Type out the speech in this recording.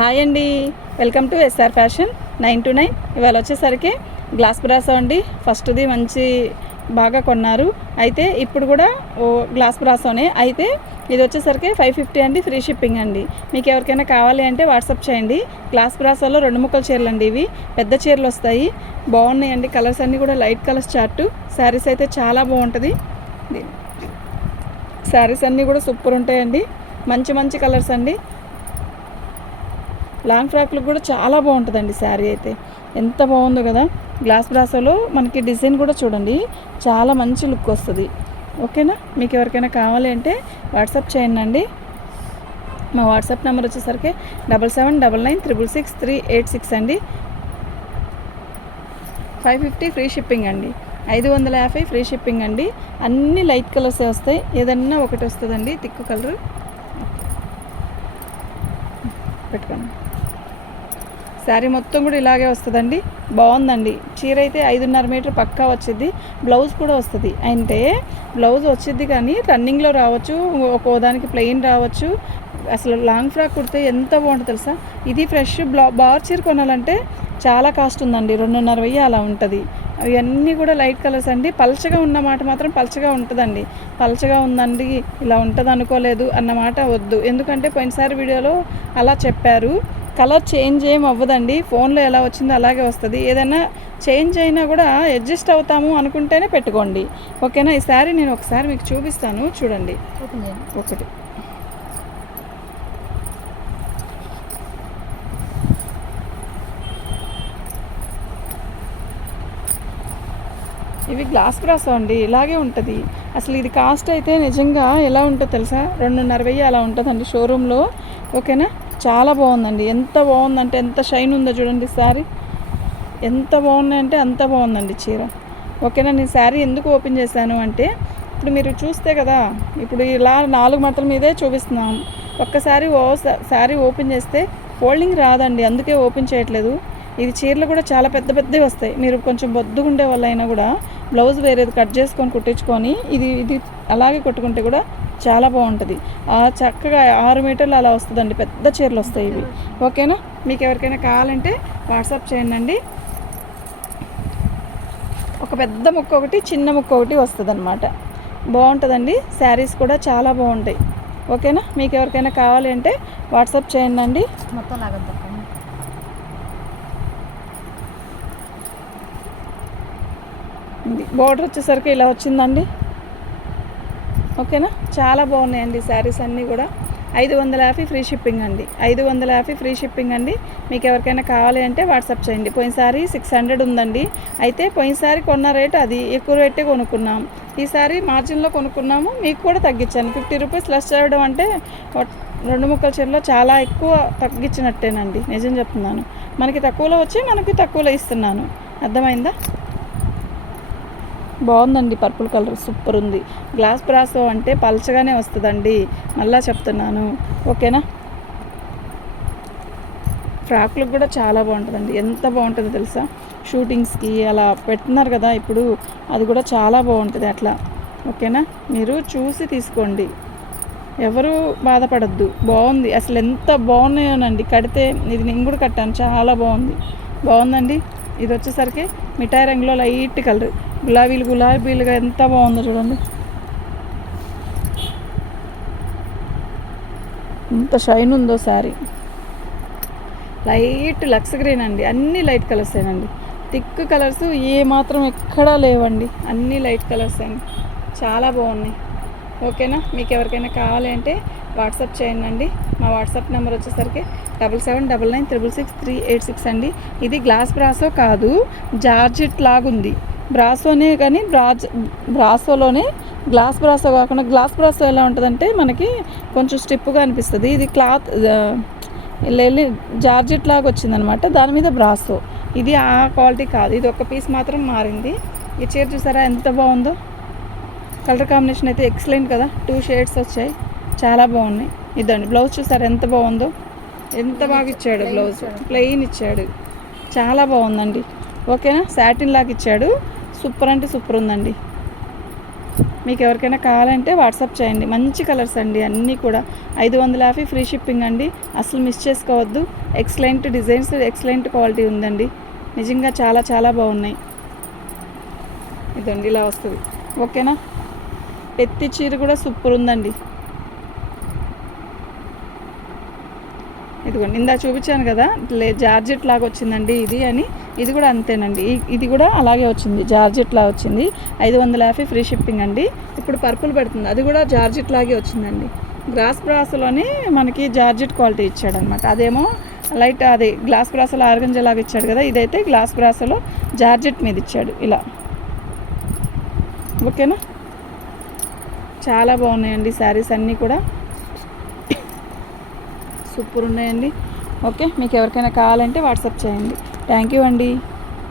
Hi అండి, welcome to SR fashion 929. ఇవాళ వచ్చేసరికి గ్లాస్ బ్రాసో అండి. ఫస్ట్ది మంచి బాగా కొన్నారు. అయితే ఇప్పుడు కూడా గ్లాస్ బ్రాసోనే. అయితే ఇది వచ్చేసరికి 550 అండి, ఫ్రీ షిప్పింగ్ అండి. మీకు ఎవరికైనా కావాలి అంటే వాట్సాప్ చేయండి. గ్లాస్ బ్రాసోలో 2 ముక్కల చీరలు అండి. ఇవి పెద్ద చీరలు వస్తాయి, బాగున్నాయండి. కలర్స్ అన్నీ కూడా లైట్ కలర్స్ చార్టు. శారీస్ అయితే చాలా బాగుంటుంది. శారీస్ అన్నీ కూడా సూపర్ ఉంటాయండి, మంచి మంచి కలర్స్ అండి. లాంగ్ ఫ్రాక్లకు కూడా చాలా బాగుంటుందండి. శారీ అయితే ఎంత బాగుందో కదా. గ్లాస్ బ్రాసోలో మనకి డిజైన్ కూడా చూడండి, చాలా మంచి లుక్ వస్తుంది. ఓకేనా, మీకు ఎవరికైనా కావాలి అంటే వాట్సాప్ చేయండి. మా వాట్సాప్ నెంబర్ వచ్చేసరికి 7799966386 అండి. 550 ఫ్రీ షిప్పింగ్ అండి, 550 ఫ్రీ షిప్పింగ్ అండి. అన్ని లైట్ కలర్సే వస్తాయి, ఏదన్నా ఒకటి వస్తుందండి తిక్కు కలర్. పెట్టుకోండి. శారీ మొత్తం కూడా ఇలాగే వస్తుందండి, బాగుందండి. చీర అయితే 5.5 మీటర్ పక్కా వచ్చింది. బ్లౌజ్ కూడా వస్తుంది. అంటే బ్లౌజ్ వచ్చింది కానీ రన్నింగ్లో రావచ్చు, ఒక్కోదానికి ప్లెయిన్ రావచ్చు. అసలు లాంగ్ ఫ్రాక్ కుడితే ఎంత బాగుంటుంది తెలుసా. ఇది ఫ్రెష్ బార్ చీర కొనాలంటే చాలా కాస్ట్ ఉందండి, 2,500 అలా ఉంటుంది. అవన్నీ కూడా లైట్ కలర్స్ అండి. పల్చగా ఉన్నమాట మాత్రం పల్చగా ఉంటుందండి. పల్చగా ఉందండి ఇలా ఉంటుంది అనుకోలేదు అన్నమాట వద్దు, ఎందుకంటే పోయినసారి వీడియోలో అలా చెప్పారు. కలర్ చేంజ్ ఏం అవ్వదండి, ఫోన్లో ఎలా వచ్చిందో అలాగే వస్తుంది. ఏదైనా చేంజ్ అయినా కూడా అడ్జస్ట్ అవుతాము అనుకుంటేనే పెట్టుకోండి. ఓకేనా. ఈ శారీ నేను ఒకసారి మీకు చూపిస్తాను, చూడండి. ఒకటి ఇవి గ్లాస్ బ్రాసో అండి, ఇలాగే ఉంటుంది. అసలు ఇది కాస్ట్ అయితే నిజంగా ఎలా ఉంటుందో తెలుసా, 2,500 అలా ఉంటుందండి షోరూంలో. ఓకేనా, చాలా బాగుందండి. ఎంత బాగుందంటే ఎంత షైన్ ఉందో చూడండి. శారీ ఎంత బాగుందంటే అంత బాగుందండి చీర. ఓకేనా. నేను శారీ ఎందుకు ఓపెన్ చేశాను అంటే, ఇప్పుడు మీరు చూస్తే కదా, ఇప్పుడు ఇలా 4 మడతల మీదే చూపిస్తున్నాం. ఒక్కసారి శారీ ఓపెన్ చేస్తే ఫోల్డింగ్ రాదండి, అందుకే ఓపెన్ చేయట్లేదు. ఇది చీరలు కూడా చాలా పెద్ద పెద్దవి వస్తాయి. మీరు కొంచెం బొద్దుగుండే వాళ్ళైనా కూడా బ్లౌజ్ వేరేది కట్ చేసుకొని కుట్టించుకొని ఇది అలాగే కుట్టుకుంటే కూడా చాలా బాగుంటుంది. చక్కగా 6 మీటర్లు అలా వస్తుందండి, పెద్ద చీరలు వస్తాయి ఇవి. ఓకేనా. మీకు ఎవరికైనా కావాలంటే వాట్సాప్ చేయండి. ఒక పెద్ద ముక్క ఒకటి, చిన్న ముక్క ఒకటి వస్తుంది అనమాట. బాగుంటుందండి. శారీస్ కూడా చాలా బాగుంటాయి. ఓకేనా. మీకు ఎవరికైనా కావాలి అంటే వాట్సాప్ చేయండి. మొత్తం లాగద్దు. బోర్డర్ వచ్చేసరికి ఇలా వచ్చిందండి. ఓకేనా, చాలా బాగున్నాయండి శారీస్ అన్నీ కూడా. 550 ఫ్రీ షిప్పింగ్ అండి, 550 ఫ్రీ షిప్పింగ్ అండి. మీకు ఎవరికైనా కావాలి అంటే వాట్సాప్ చేయండి. పోయినసారి 600 ఉందండి. అయితే పోయినసారి కొన్న రేటు అది ఎక్కువ రేటే కొనుక్కున్నాం. ఈసారి మార్జిన్లో కొనుక్కున్నాము, మీకు కూడా తగ్గించాను. 50 రూపీస్ లెస్ చేయడం అంటే 2 ముక్కల చీరలో చాలా ఎక్కువ తగ్గించినట్టేనండి, నిజం చెప్తున్నాను. మనకి తక్కువలో వచ్చి మనకి తక్కువలో ఇస్తున్నాను, అర్థమైందా. బాగుందండి, పర్పుల్ కలర్ సూపర్ ఉంది. గ్లాస్ బ్రాసో అంటే పల్చగానే వస్తుందండి, మళ్ళా చెప్తున్నాను. ఓకేనా. ఫ్రాక్లకు కూడా చాలా బాగుంటుందండి, ఎంత బాగుంటుందో తెలుసా. షూటింగ్స్కి అలా పెడుతున్నారు కదా ఇప్పుడు, అది కూడా చాలా బాగుంటుంది అట్లా. ఓకేనా, మీరు చూసి తీసుకోండి, ఎవరు బాధపడద్దు. బాగుంది అసలు, ఎంత బాగున్నాయోనండి. కడితే ఇది నేను కూడా కట్టాను, చాలా బాగుందండి. ఇది వచ్చేసరికి మిఠాయి రంగులో లైట్ కలర్, గులాబీలుగా ఎంత బాగుందో చూడండి. ఎంత షైన్ ఉందో శారీ. లైట్ లక్స్ గ్రీన్ అండి, అన్నీ లైట్ కలర్సేనండి. థిక్ కలర్స్ ఏ మాత్రం ఎక్కడా లేవండి, అన్నీ లైట్ కలర్స్ అండి, చాలా బాగున్నాయి. ఓకేనా. మీకు ఎవరికైనా కావాలి అంటే వాట్సాప్ చేయండి. మా వాట్సాప్ నెంబర్ వచ్చేసరికి 7799966386 అండి. ఇది గ్లాస్ బ్రాసో కాదు, జార్జెట్ లాగుంది. బ్రాసోనే కానీ బ్రాసోలోనే గ్లాస్ బ్రాసో కాకుండా, గ్లాస్ బ్రాసో ఎలా ఉంటుందంటే మనకి కొంచెం స్టిప్గా అనిపిస్తుంది. ఇది క్లాత్ జార్జెట్ లాగా వచ్చిందనమాట, దాని మీద బ్రాసో. ఇది ఆ క్వాలిటీ కాదు, ఇది ఒక పీస్ మాత్రం మారింది. ఈ చీర చూసారా ఎంత బాగుందో. కలర్ కాంబినేషన్ అయితే ఎక్సలెంట్ కదా, 2 షేడ్స్ వచ్చాయి, చాలా బాగున్నాయి. ఇదండి బ్లౌజ్ చూసారా ఎంత బాగుందో, ఎంత బాగా ఇచ్చాడు. బ్లౌజ్ ప్లెయిన్ ఇచ్చాడు, చాలా బాగుందండి. ఓకేనా. సాటిన్ లాగా ఇచ్చాడు, సూపర్ అంటే సూపర్ ఉందండి. మీకు ఎవరికైనా కావాలంటే వాట్సాప్ చేయండి. మంచి కలర్స్ అండి అన్నీ కూడా. 550 ఫ్రీ షిప్పింగ్ అండి. అసలు మిస్ చేసుకోవద్దు. ఎక్సలెంట్ డిజైన్స్, ఎక్సలెంట్ క్వాలిటీ ఉందండి. నిజంగా చాలా చాలా బాగున్నాయి. ఇదండి ఇలా వస్తుంది. ఓకేనా. ఎత్తి చీర కూడా సూపర్ ఉందండి. ఇదిగోండి ఇందా చూపించాను కదా జార్జెట్ లాగా వచ్చిందండి ఇది అని. ఇది కూడా అంతేనండి. ఇది కూడా అలాగే వచ్చింది, జార్జెట్ లాగా వచ్చింది. 550 ఫ్రీ షిప్పింగ్ అండి. ఇప్పుడు పర్పుల్ పెడుతుంది, అది కూడా జార్జెట్ లాగే వచ్చిందండి. గ్లాస్ బ్రాస్లోనే మనకి జార్జెట్ క్వాలిటీ ఇచ్చాడనమాట. అదేమో లైట్ అది గ్లాస్ బ్రాసలో ఆర్గంజా లాగా ఇచ్చాడు కదా, ఇదైతే గ్లాస్ బ్రాసలో జార్జెట్ మీద ఇచ్చాడు ఇలా. ఓకేనా. చాలా బాగున్నాయండి శారీస్ అన్నీ కూడా, సూపర్ ఉన్నాయండి. ఓకే, మీకు ఎవరికైనా కావాలంటే వాట్సాప్ చేయండి. థ్యాంక్ యూ అండి.